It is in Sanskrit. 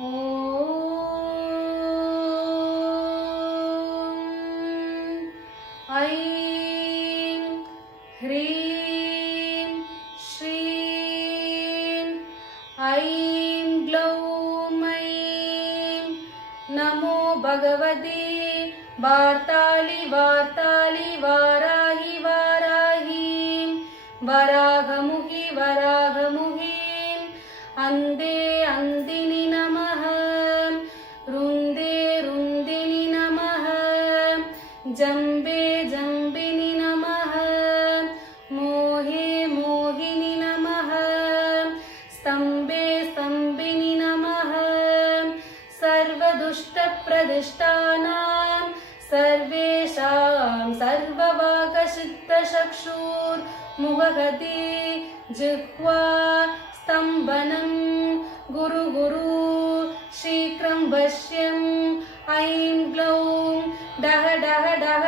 ॐ ऐं ह्रीं श्रीं ऐं ग्लौं ऐं नमो भगवते वार्तालि वार्तालि वाराहि वाराहीं वराहमुखि वराहमुखीं अन्धे अन्दिनि नमः रुन्दे रुन्दिनि नमः जम्बे जम्बिनि नमः मोहे मोहिनि नमः स्तम्भे स्तम्भिनि नमः सर्वदुष्टप्रदिष्टानां सर्वेषां सर्ववागसिद्धचक्षुर्मुखगति जिह्वा स्तम्भनं गुरु गुरु शीघ्रं वश्यम् ऐं ग्लौं डह डह डह